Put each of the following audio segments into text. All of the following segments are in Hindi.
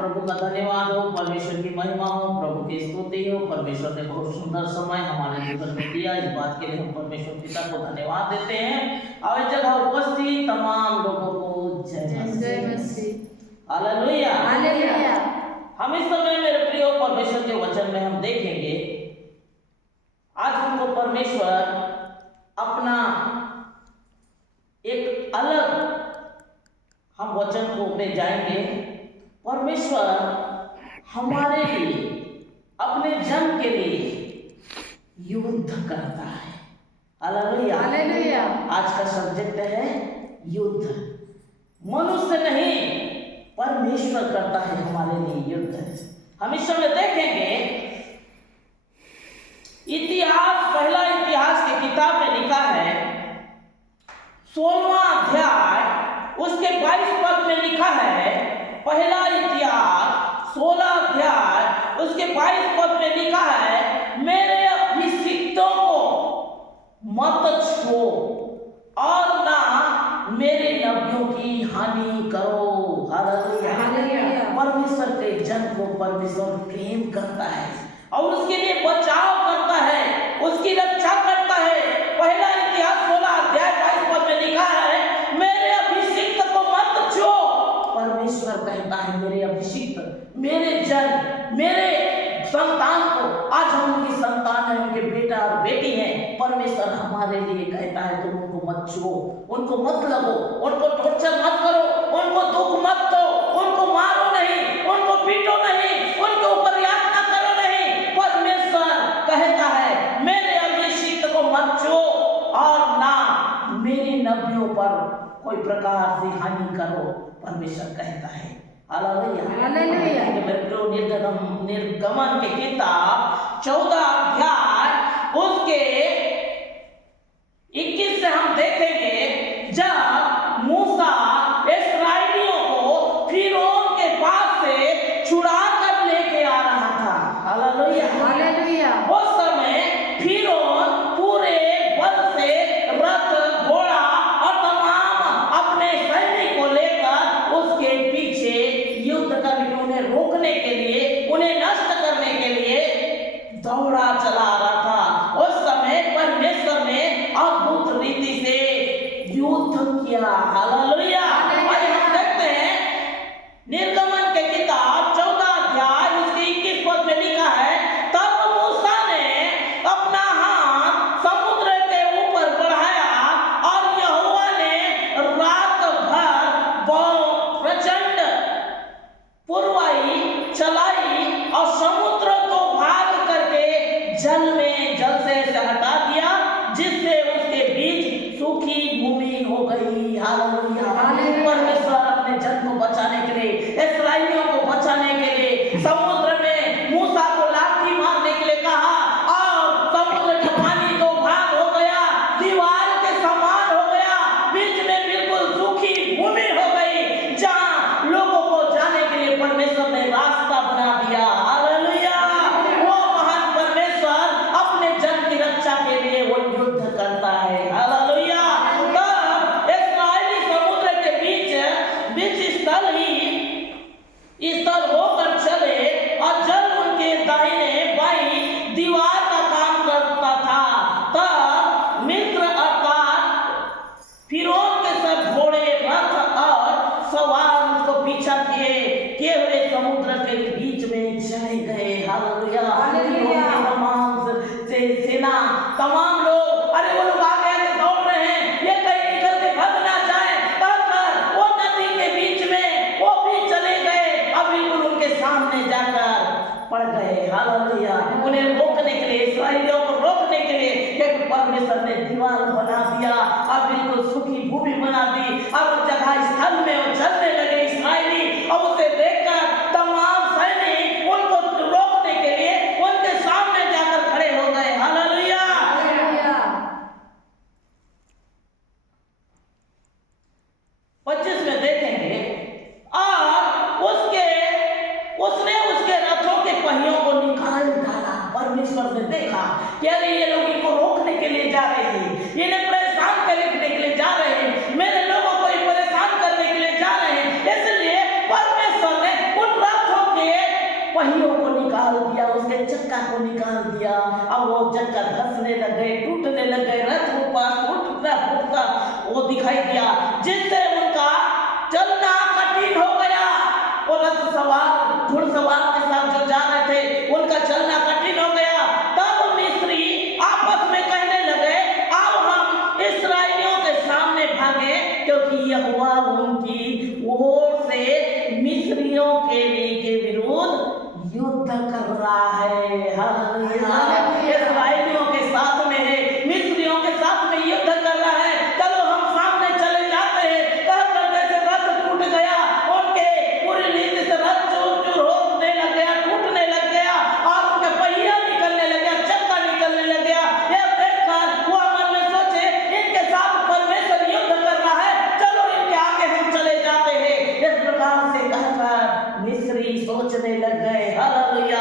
प्रभु का धन्यवाद हो, परमेश्वर की महिमा हो, प्रभु की स्तुति हो। परमेश्वर ने बहुत सुंदर समय हमारे जीवन में दिया, इस बात के लिए हम परमेश्वर पिता को धन्यवाद देते हैं। और इस जगह उपस्थित तमाम लोगों को जय मसीह। Hallelujah hallelujah. हम इस समय मेरे प्रिय परमेश्वर के वचन में हम देखेंगे, आज हमको परमेश्वर अपना एक अलग हम वचन को में जाएंगे। परमेश्वर हमारे लिए, अपने जन के लिए युद्ध करता है। Hallelujah hallelujah. आज का सब्जेक्ट है युद्ध। मनुष्य नहीं, परमेश्वर करता है हमारे लिए युद्ध। हम इस समय देखेंगे इतिहास, पहला इतिहास की किताब में लिखा है 16वां अध्याय उसके 22 पद में लिखा है, पहला इतिहास 16 अध्याय उसके 22 पद में लिखा है, मेरे अभिषिक्तों को मत छो और ना मेरे नबियों की हानि करो। हालेलुया। परमेश्वर के जन को परमेश्वर प्रेम करता है और उसके लिए बचाव करता है, उसकी रक्षा करता है। पहला इतिहास 16 अध्याय 22 पद में लिखा है, मेरे अभिषिक्त को मत छो। परमेश्वर कहता है मेरे अभिषिक्त, मेरे जन, मेरे संतान को, आज हम उनकी संतान है, उनके बेटा और बेटी हैं। परमेश्वर हमारे लिए कहता है तुम उनको मत छो, उनको मत लगो, उनको टॉर्चर मत करो, उनको दुख मत दो, उनको मारो नहीं, उनको पीटो नहीं, उनके ऊपर यातना करो नहीं। परमेश्वर कहता है मेरे अभिषिक्त को मत छो और ना मेरे नबियों पर कोई प्रकार से हानि करो। परमेश्वर कहता है। हालेलुया। निर्गमन की किताब 14 अध्याय उसके 21 से हम देखेंगे, जब मूसा इस्राएलियों को फिरौन के पास से छुड़ा कर लेके आ रहा था। Hallelujah hallelujah. उस समय फिरौन पूरे बल से रथ, घोड़ा और तमाम अपने सैनिक को लेकर उसके पीछे युद्ध करने, उन्हें रोकने के लिए, उन्हें नष्ट करने के लिए दौड़ा चला रहा था। उस समय परमेश्वर ने अद्भुत रीति से युद्ध किया। हालेलुया। और हम देखते हैं निर्गमन के किताब 14 अध्याय उसके 21 पद में लिखा है, तब मूसा ने अपना हाथ समुद्र के ऊपर बढ़ाया और यहोवा ने रात भर प्रचंड पुरवाई चलाई और समुद्र को भाग करके जल से हटा दिया, जिससे उसके बीच सूखी भूमि हो गई। हालेलुया। परमेश्वर अपने जन को बचाने के लिए, इस्राएलियों को बचाने के लिए समुद्र में मूसा को लाठी मारने के लिए कहा और समुद्र का पानी दो भाग हो गया, दीवार के समान हो गया, बीच में बिल्कुल सूखी भूमि हो गई, जहां लोगों को जाने के लिए परमेश्वर ने रास्ता बना दिया। हालेलुया। वो महान परमेश्वर अपने जन की रक्षा के लिए वो युद्ध करता है। हालेलुया। तब इस्राएली समुद्र के बीच स्थल होकर चले और जल उनके दाहिने बाईं दीवार का काम करता था। तब मिस्र अर्थात फिरौन के सब घोड़े, रथ और सवार उसको पीछा किए हुए समुद्र के बीच में चले गए। हालेलुया। तमाम सेना, तमाम लोग, अरे वो लोग आगे आगे दौड़ रहे हैं, ये कहीं निकल के भाग ना जाए, कहकर वो नदी के बीच में वो भी चले गए, अब बिल्कुल उनके सामने जाकर पड़ गए। हालेलुया। उन्हें रोकने के लिए, इस्राएलियों को रोकने के लिए एक परमेश्वर ने दीवार बना दिया, अब बिल्कुल सूखी भूमि बना दी। अब जगह स्थल में वो चलने लगे इस्राएली, और उसे देखकर तमाम सैनिक उनको रोकने के लिए उनके सामने जाकर खड़े हो गए। हालेलुया। 25 में देखेंगे, और उसने उसके रथों के पहियों को निकाल डाला। परमेश्वर ने देखा कि अरे ये लोग इनको रोकने के लिए जा रहे हैं, इन्हें परेशान करने के लिए जा रहे हैं, मेरे लोगों को परेशान करने के लिए जा रहे हैं, इसलिए परमेश्वर ने उन रथों निकाल दिया। अब वो चक्कर धंसने लग गए, टूटने लग गए, रथ रूपा टूटता फूटता वो दिखाई दिया, जिससे उनका चलना कठिन हो गया। वो रथ सवार घुड़सवार के साथ जो जा रहे थे उनका चलना कठिन हो गया। तब मिस्री आपस में कहने लगे, अब हम इस्राएलियों के सामने भागे, क्योंकि यहोवा उनकी ओर से मिस्रियों के विरुद्ध युद्ध कर रहा है। हालेलुया। इस्राएलियों के साथ में है, मिस्रियों के साथ में युद्ध कर रहा है। चलो हम सामने चले जाते हैं। कहकर जैसे रथ टूट गया, उनके पूरी रीति से रथ चूर चूर होने लग गया, टूटने लग गया और उनके पहिया निकलने लग गया, चक्का निकलने लग गया। यह देखकर वो मन में सोचे, इनके साथ परमेश्वर युद्ध कर रहा है, चलो इनके आगे हम चले जाते हैं। इस प्रकार से कहकर मिस्री सोचने लग गए। हालेलुया।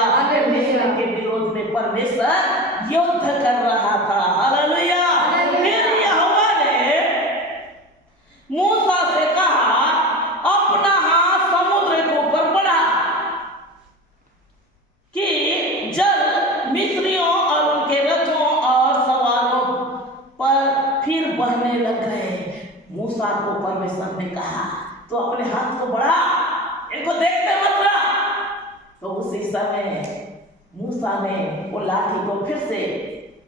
मिस्र के विरोध में परमेश्वर युद्ध कर रहा था। हालेलुया। फिर यहोवा ने मूसा से कहा, अपना हाथ समुद्र के ऊपर बढ़ा कि जल मिस्रियों और उनके रथों और सवारों पर फिर बहने लग गए। मूसा को परमेश्वर ने कहा, तो अपने हाथ को बढ़ा, इनको देखते मत रहा। तो उसी समय मूसा ने वो लाठी को फिर से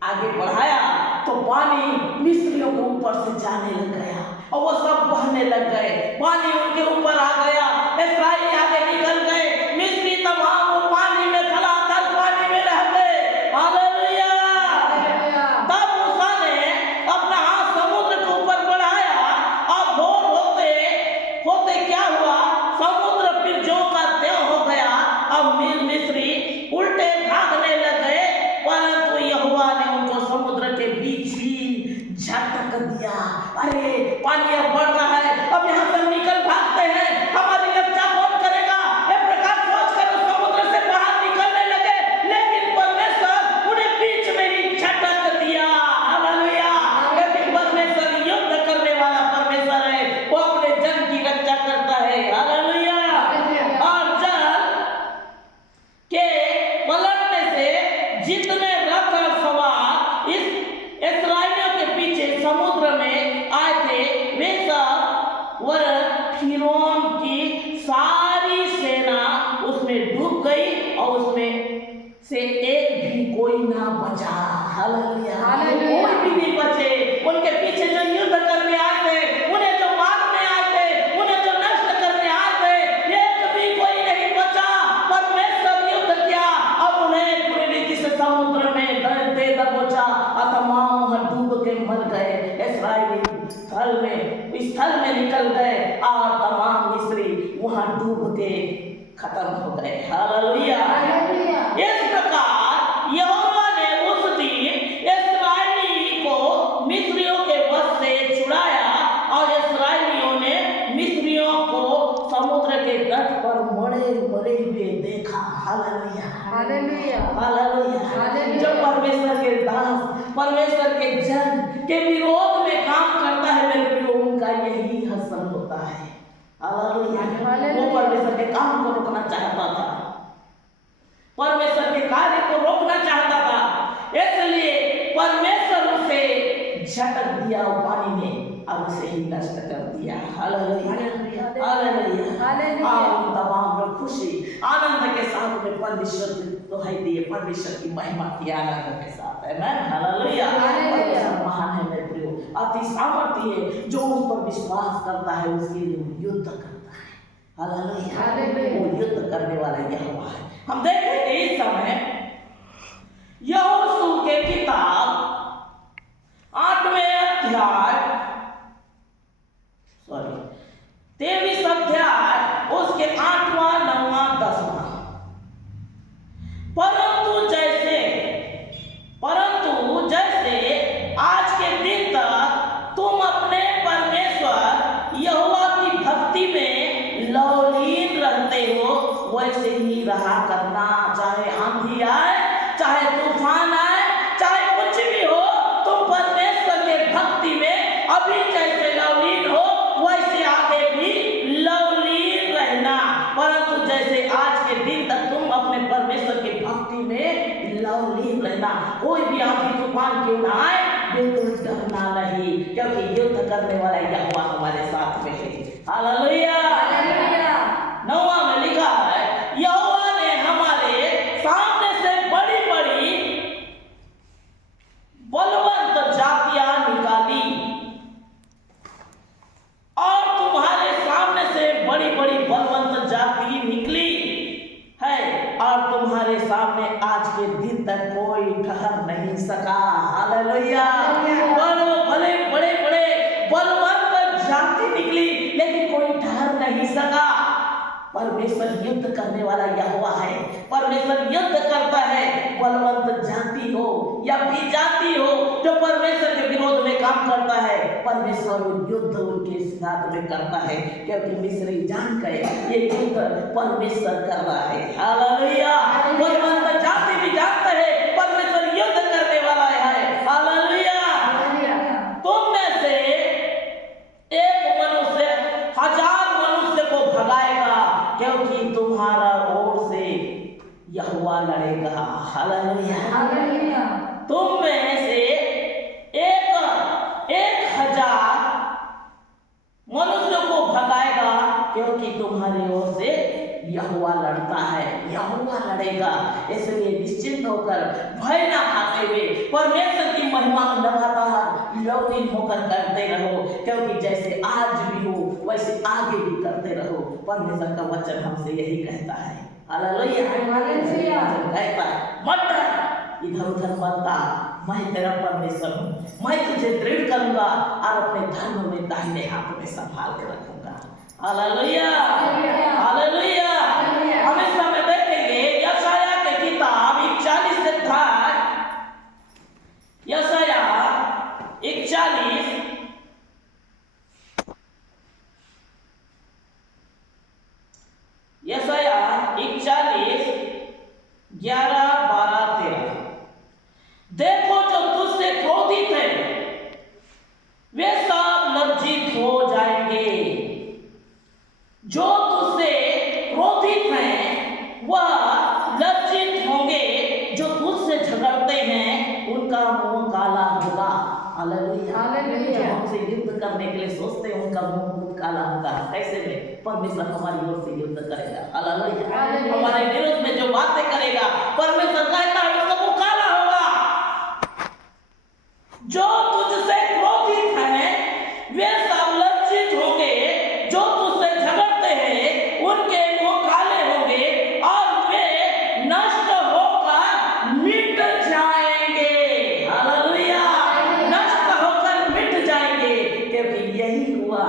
आगे बढ़ाया, तो पानी मिस्रियों के ऊपर से जाने लग गया और वो सब बहने लग गए। पानी उनके ऊपर आ गया, इस्राएली आगे निकल गए, मिस्री तमाम वो पानी में थलाथल पानी में रह गए। हालेलुया। तब मूसा ने अपना हाथ समुद्र के ऊपर बढ़ाया। अब भोर होते होते क्या हुआ, समुद्र फिर ज्यों का त्यों हो गया। अब मिस्री उल्टे भागने लगे, परंतु यहोवा ने उनको समुद्र के बीच ही झटक दिया। अरे पानी अब बढ़ रहा है, अब यहाँ से निकल भागते हैं, हमारी रक्षा कौन करेगा, एक प्रकार सोचकर उस समुद्र से बाहर निकलने लगे, लेकिन परमेश्वर उन्हें बीच में ही झटक दिया। हालेलुया। क्योंकि परमेश्वर युद्ध करने वाला परमेश्वर है, वो अपने जन की रक्षा करता है। हालेलुया। और जल के पलटने से जितने रथ और सवार इस इस्राएलियों के पीछे समुद्र में आए थे, वे सब वरन फिरौन की सारी सेना उसमें डूब गई और उसमें से एक भी कोई ना बचा। हालेलुया। कोई भी नहीं बचे। उनके पीछे जो युद्ध करने आए थे, उन्हें जो मारने आए थे, उन्हें जो नष्ट करने आए थे, एक भी कोई नहीं बचा। परमेश्वर युद्ध किया, अब उन्हें पूरी रीति से समुद्र में दे दबोचा और तमाम डूब के मर गए। इस्राएली स्थल में निकल गए और तमाम मिस्री वहां डूब के खत्म हो गए। हालेलुया। इस प्रकार यहोवा ने उस दिन इस्राएली को मिस्रियों के वश से छुड़ाया और इस्राएलियों ने मिस्रियों को समुद्र के तट पर मरे मरे हुए देखा। हालेलुया। हालेलुया। जब परमेश्वर के दास, परमेश्वर के जन के विरोध में काम करता है मेरे प्रियो, उनका यही हासिल होता है। हालेलुया। वो परमेश्वर के काम को रोकना चाहता था, परमेश्वर के कार्य को रोकना चाहता था, इसलिए परमेश्वर उसे झटक दिया पानी में और उसे ही नष्ट कर दिया। हालेलुया। हालेलुया। और तमाम लोग खुशी आनंद के साथ में परमेश्वर की दुहाई दिए, परमेश्वर की महिमा की आनंद के साथ। आमीन। हालेलुया। परमेश्वर महान है मेरे प्रियो, अति सामर्थ्य है, जो उस पर विश्वास करता है उसके लिए युद्ध करता है। हालेलुया। वो युद्ध करने वाला यहोवा है। हम देखेंगे इस समय यहोशू के किताब 8वें अध्याय 23 अध्याय उसके 8वां 9वां 10वां। परंतु जैसे आज के दिन तक तुम अपने परमेश्वर यहोवा की भक्ति में लवलीन रहते हो, वैसे ही रहा करना। चाहे आंधी आए, चाहे तूफान आए, चाहे कुछ भी हो, तुम परमेश्वर के भक्ति में अभी जैसे लवलीन हो, वैसे आगे भी लवलीन रहना। परंतु जैसे आज के दिन तक तुम अपने परमेश्वर की भक्ति में लवलीन कोई भी आंधी तूफान क्यों ना आए, बिल्कुल डरना नहीं, क्योंकि युद्ध करने वाला यहोवा हमारे साथ में है। हालेलुया। 9वां में लिखा है, यहोवा ने हमारे सामने से बड़ी बड़ी बलवंत जातियां निकाली, और तुम्हारे सामने से बड़ी बड़ी बलवंत जाति निकली है, और तुम्हारे सामने आज के दिन तक कोई ठहर नहीं सका। हालेलुया। भले बड़े बड़े बलवंत जाति निकली, लेकिन कोई ठहर नहीं सका। परमेश्वर युद्ध करने वाला यहोवा है। परमेश्वर युद्ध करता है, बलवंत जाति हो या भी जाति हो जो परमेश्वर के विरोध में काम करता है, परमेश्वर युद्ध उनके साथ में करता है, क्योंकि मिस्री जान गए ये युद्ध परमेश्वर कर रहा है। हालेलुया। बलवंत जाति भी जानते हैं परमेश्वर युद्ध करने वाला है। हालेलुया। तुम में से एक मनुष्य 1000 मनुष्य को भगाएगा, क्योंकि तुम्हारा ओर से यहोवा लड़ेगा। हालेलुया। तुम में से एक 1000 मनुष्यों को भगाएगा, क्योंकि तुम्हारे ओर से यहोवा लड़ता है। यहोवा लड़ेगा, इसलिए निश्चिंत होकर भय ना खाते हुए परमेश्वर की महिमा लगातार लौलीन होकर करते रहो, क्योंकि जैसे आज भी हो वैसे आगे भी करते रहो। परमेश्वर का वचन हमसे यही कहता है। हालेलुया। कहता है, मत डर, इधर उधर मत ताक, मैं तेरा परमेश्वर हूँ, मैं तुझे दृढ़ करूंगा और अपने धर्म में दाहिने हाथ में संभाल के रखूंगा। हालेलुया। हालेलुया। हम इस समय देखेंगे यशाया के किताब 41 अध्याय, यशाया 41 11, 12, 13। देखो जो तुझसे क्रोधित है वे सब लज्जित हो जाएंगे, जो तुझसे क्रोधित हैं वह लज्जित होंगे, जो तुझसे झगड़ते हैं उनका मुंह काला होगा। हालेलुया। जो हमसे युद्ध करने के लिए सोचते हैं उनका मुंह काला होगा। कैसे में? परमेश्वर हमारी ओर से युद्ध करेगा। हालेलुया। हमारे विरोध में जो बातें करेगा परमेश्वर कहता है उसका मुंह काला होगा। जो तुझसे क्रोधित हैं वे सब लज्जित होंगे, जो तुझसे झगड़ते हैं उनके मुंह काले होंगे, और वे नष्ट होकर मिट जाएंगे। हालेलुया। नष्ट होकर मिट जाएंगे, क्योंकि यही हुआ।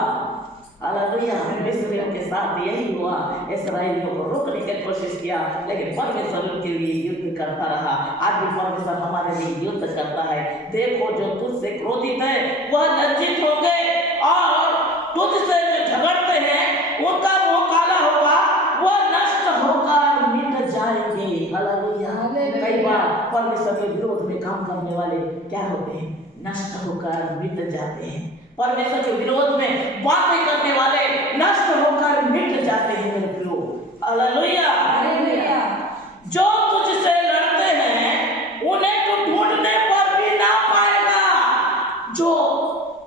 हालेलुया। मिस्रियों के साथ यही हुआ। इस्राएलियों को रोकने की कोशिश किया, लेकिन परमेश्वर उनके लिए युद्ध करता रहा। आज भी परमेश्वर हमारे लिए युद्ध करता है। देखो जो तुझसे क्रोधित है वह लज्जित होंगे, और तुझसे जो झगड़ते हैं उनका मुंह काला होगा, वह नष्ट होकर मिट जाएंगे। हालेलुया। कई बार परमेश्वर के विरोध में काम करने वाले क्या होते हैं? नष्ट होकर मिट जाते हैं। परमेश्वर के विरोध में बातें करने वाले नष्ट होकर मिट जाते हैं मेरे प्रियो। हालेलुया। जो तुझसे लड़ते हैं उन्हें तो ढूंढने पर भी ना पाएगा। जो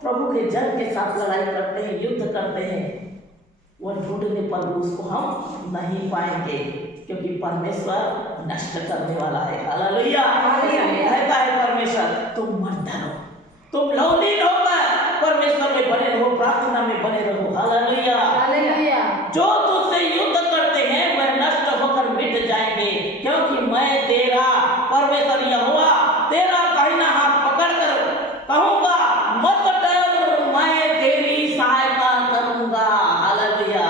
प्रभु के जन के साथ लड़ाई करते हैं, युद्ध करते हैं, वह ढूंढने पर भी उसको हम नहीं पाएंगे, क्योंकि परमेश्वर नष्ट करने वाला है। हालेलुया। कहता है परमेश्वर, तुम मत डरो, तुम लौलीन होकर परमेश्वर में बने रहो, प्रार्थना में बने रहो। हालेलुया। जो तुझसे युद्ध करते हैं वह नष्ट होकर मिट जाएंगे, क्योंकि मैं तेरा परमेश्वर यहोवा तेरा दाहिना हाथ पकड़कर कहूंगा, मत डर, मैं तेरी सहायता करूंगा। हालेलुया।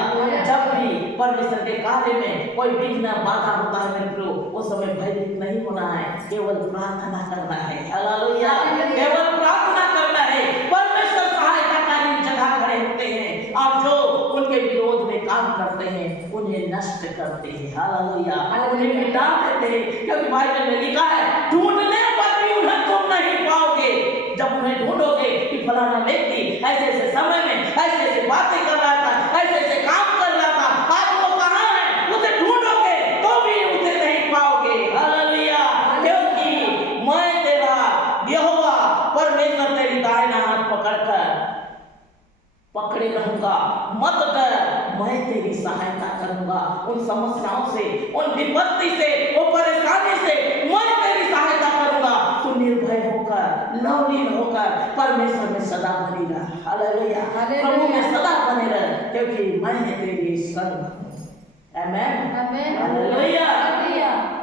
जब भी परमेश्वर के कार्य में कोई विघ्न बाधा होता है मेरे प्रियो, उस समय भयभीत नहीं होना है, केवल प्रार्थना करना है। हालेलुया। केवल प्रार्थना करना है। परमेश्वर सहायताकारी जगह खड़े होते हैं, और जो उनके विरोध में काम करते हैं उन्हें नष्ट करते हैं। हालेलुया। उन्हें मिटा देते हैं, क्योंकि बाइबल में लिखा है, ढूंढने पर भी उन्हें तुम नहीं पाओगे। जब उन्हें ढूंढोगे कि फलाना व्यक्ति ऐसे ऐसे समय में ऐसे ऐसे बातें कर रहा था, ऐसे ऐसे काम कर रहा था, आज वो कहाँ है, उसे ढूंढोगे तो भी उसे नहीं पाओगे। हालेलुया। क्योंकि मैं तेरा तेरी दाहिना हाथ पकड़े रहूंगा, मत डर, मैं तेरी सहायता करूंगा। उन समस्याओं से, उन विपत्ति से, वो परेशानी से मैं तेरी सहायता करूंगा। तू निर्भय होकर, लवलीन होकर परमेश्वर में सदा बनी रह। हालेलुया, प्रभु में सदा बने रह, क्योंकि मैं तेरी संग हूं। आमेन, हालेलुया।